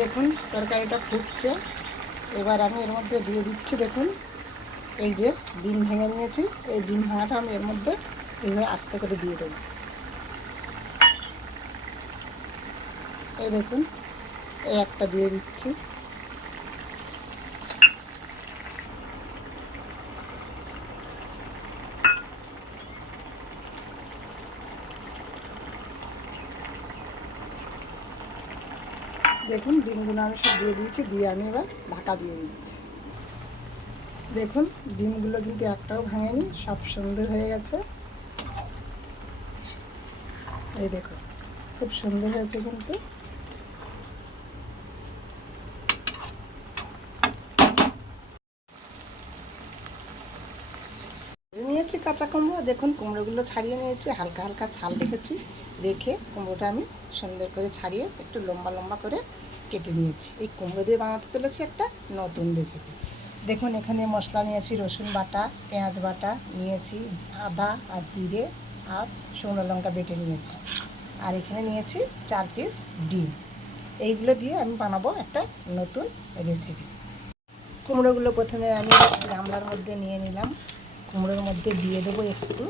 দেখুন, তরকারিটা ফুটছে। এবার আমি এর মধ্যে দিয়ে দিচ্ছি, দেখুন, এই যে ডিম ভেঙে নিয়েছি। এই ডিম ভাঙাটা আমি এর মধ্যে এইভাবে আস্তে করে দিয়ে দেবো। এই দেখুন, এই একটা দিয়ে দিচ্ছি। দেখুন, ডিমগুলো আমি সব দিয়ে দিয়েছি, দিয়ে আমি এবার ঢাকা দিয়ে দিচ্ছি। দেখুন, ডিমগুলো কিন্তু একটাও ভাঙেনি, সব সুন্দর হয়ে গেছে। এই দেখুন, খুব সুন্দর হয়েছে কিন্তু। নিয়েছি কাঁচা কুমড়ো, দেখুন কুমড়োগুলো ছাড়িয়ে নিয়েছি, হালকা হালকা ছাল রেখেছি। রেখে কুমড়োটা আমি সুন্দর করে ছাড়িয়ে একটু লম্বা লম্বা করে কেটে নিয়েছি। এই কুমড়ো দিয়ে বানাতে চলেছি একটা নতুন রেসিপি দেখুন, এখানে মশলা নিয়েছি, রসুন বাটা, পেঁয়াজ বাটা নিয়েছি, আদা আর জিরে আর শুকনো লঙ্কা বেটে নিয়েছি। আর এখানে নিয়েছি চার পিস ডিম। এইগুলো দিয়ে আমি বানাবো একটা নতুন রেসিপি কুমড়োগুলো প্রথমে আমি গামলার মধ্যে নিয়ে নিলাম। কুমড়োর মধ্যে দিয়ে দেবো একটু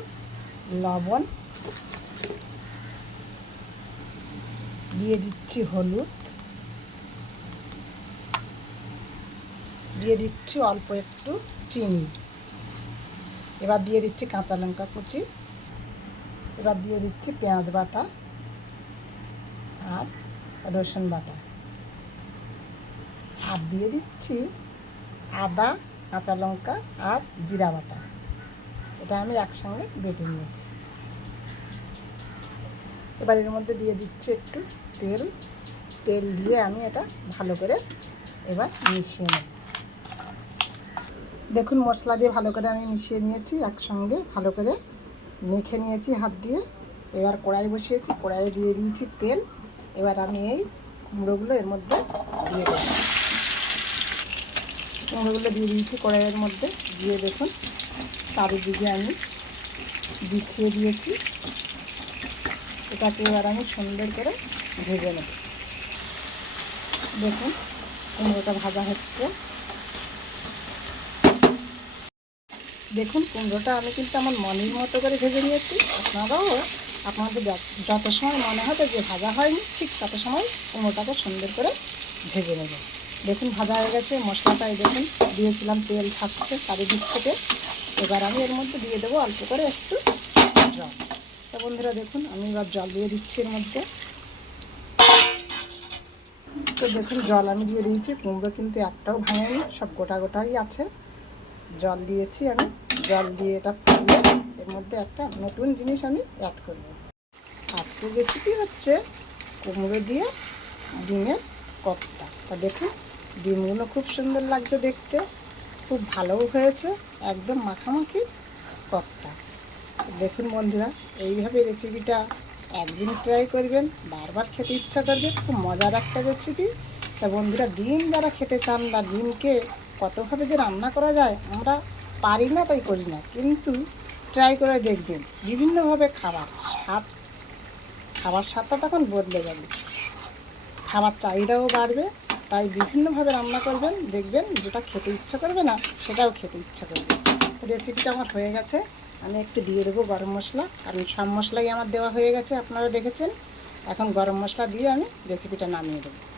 লবণ। দিয়ে দিচ্ছি হলুদ। দিয়ে দিচ্ছি অল্প একটু চিনি। এবার দিয়ে দিচ্ছি কাঁচা লঙ্কা কুচি। এবার দিয়ে দিচ্ছি পেঁয়াজ বাটা আর রসুন বাটা। আর দিয়ে দিচ্ছি আদা, কাঁচা লঙ্কা আর জিরা বাটা। এটা আমি একসঙ্গে বেটে নিয়েছি। এবার এর মধ্যে দিয়ে দিচ্ছি একটু তেল তেল দিয়ে আমি এটা ভালো করে এবার মিশিয়ে নেব। দেখুন, মশলা দিয়ে ভালো করে আমি মিশিয়ে নিয়েছি, একসঙ্গে ভালো করে মেখে নিয়েছি হাত দিয়ে। এবার কড়াই বসিয়েছি, কড়াইয়ে দিয়ে দিয়েছি তেল। এবার আমি এই কুমড়োগুলো এর মধ্যে দিয়ে দেবো। কুমড়োগুলো দিয়ে দিয়েছি কড়াইয়ের মধ্যে। দিয়ে দেখুন, চারিদিকে আমি বিছিয়ে দিয়েছি। এটাকে এবার আমি সুন্দর করে ভেজে নেব। দেখুন, কুমড়োটা ভাজা হচ্ছে। দেখুন, কুমড়োটা আমি কিন্তু আমার মনের মতো করে ভেজে নিয়েছি। আপনারাও আপনাদের যত সময় মনে হবে যে ভাজা হয়নি, ঠিক তত সময় কুমড়োটাকে সুন্দর করে ভেজে নেবেন দেখুন, ভাজা হয়ে গেছে মশলাটাই দেখুন, দিয়েছিলাম, তেল থাকছে চারিদিক থেকে। এবার আমি এর মধ্যে দিয়ে দেবো অল্প করে একটু জল। তো বন্ধুরা, দেখুন, আমি এবার জল দিয়ে দিচ্ছি এর মধ্যে। তো দেখুন, জল আমি দিয়ে দিয়েছি। কুমড়ো কিন্তু একটাও ভাঙেনি, সব গোটা গোটাই আছে। জল দিয়েছি আমি। জল দিয়ে এটা ফুলে এর মধ্যে একটা নতুন জিনিস আমি অ্যাড করব। আজকের রেসিপি হচ্ছে কুমড়ো দিয়ে ডিমের কপ্তা। তা দেখুন, ডিমগুলো খুব সুন্দর লাগছে দেখতে। খুব ভালোও হয়েছে, একদম মাখামাখি কপ্তা। দেখুন বন্ধুরা, এইভাবে রেসিপিটা একদিন ট্রাই করবেন, বারবার খেতে ইচ্ছা করবে, খুব মজার একটা রেসিপি তা বন্ধুরা, ডিম যারা খেতে চান বা ডিমকে কতভাবে যে রান্না করা যায়, আমরা পারি না তাই করি না। কিন্তু ট্রাই করে দেখবেন, বিভিন্নভাবে খাবার, স্বাদ, খাবার স্বাদটা তখন বদলে যাবে। খাবার চাহিদাও বাড়বে, তাই বিভিন্নভাবে রান্না করবেন, দেখবেন যেটা খেতে ইচ্ছা করবে না, সেটাও খেতে ইচ্ছা করবে। রেসিপিটা আমার হয়ে গেছে। আমি একটু দিয়ে দেবো গরম মশলা। কারণ সব মশলাই আমার দেওয়া হয়ে গেছে, আপনারা দেখেছেন। এখন গরম মশলা দিয়ে আমি রেসিপিটা নামিয়ে দেবো।